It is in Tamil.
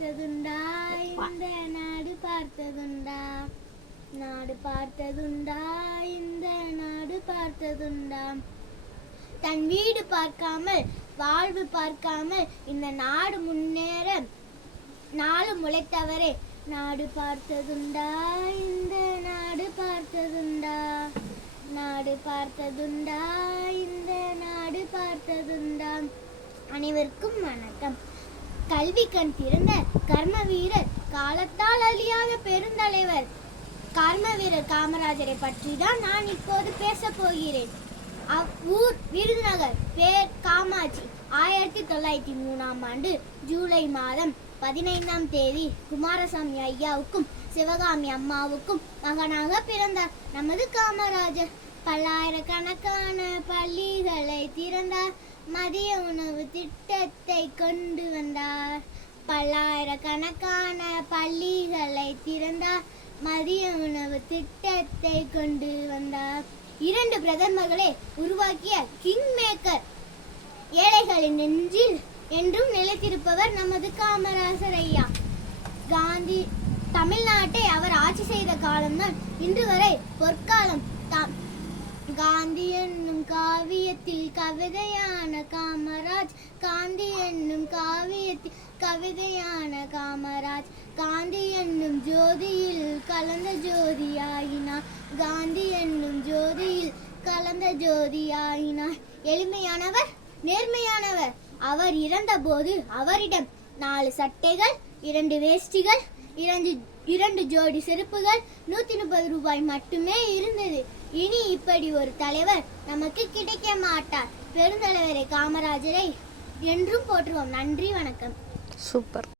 பார்த்ததுண்டா இந்த நாடு பார்த்ததுண்டா நாடு பார்த்ததுண்டா இந்த நாடு பார்த்ததுண்டா தன் வீடு பார்க்காமல் வாழ்வு பார்க்காமல் இந்த நாடு முன்னேற நாடு முளைத்தவரே நாடு பார்த்ததுண்டா இந்த நாடு பார்த்ததுண்டா நாடு பார்த்ததுண்டா இந்த நாடு பார்த்ததுண்டா. அனைவருக்கும் வணக்கம். கல்வி கண் திறந்த கர்ம வீரர், காலத்தால் அழியாத பெருந்தலைவர் கர்ம வீரர் காமராஜரை பற்றி தான் நான் இப்போது பேச போகிறேன். ஊர் விருதுநகர், பேர் காமாட்சி. 1903ஆம் ஆண்டு ஜூலை மாதம் 15ஆம் தேதி குமாரசாமி ஐயாவுக்கும் சிவகாமி அம்மாவுக்கும் மகனாக பிறந்தார் நமது காமராஜர். பல்லாயிரக்கணக்கான பள்ளிகளை திறந்தார். மதிய உணவு திட்டத்தை கொண்டு வந்தார். பல்லாயிரக்கணக்கான பள்ளிகளை திறந்தார். மதிய உணவு திட்டத்தை கொண்டு வந்தார். 2 பிரதமர்களை உருவாக்கிய கிங் மேக்கர். ஏழைகளின் நெஞ்சில் என்றும் நிலைத்திருப்பவர் நமது காமராஜர் ஐயா. காந்தி தமிழ்நாட்டை அவர் ஆட்சி செய்த காலம்தான் இன்று வரை பொற்காலம். காந்தி என்னும் காவியத்தில் கவிதையான காமராஜ், காந்தி என்னும் காவியத்தில் கவிதையான காமராஜ், காந்தி என்னும் ஜோதியில் கலந்த ஜோதியாயினார், காந்தி என்னும் ஜோதியில் கலந்த ஜோதியாயினார். எளிமையானவர், நேர்மையானவர். அவர் இறந்தபோது அவரிடம் 4 சட்டைகள், 2 வேஷ்டிகள், 2 ஜோடி செருப்புகள், 130 ரூபாய் மட்டுமே இருந்தது. இனி இப்படி ஒரு தலைவர் நமக்கு கிடைக்க மாட்டார். பெருந்தலைவரை காமராஜரை என்றும் போற்றுவோம். நன்றி, வணக்கம். சூப்பர்.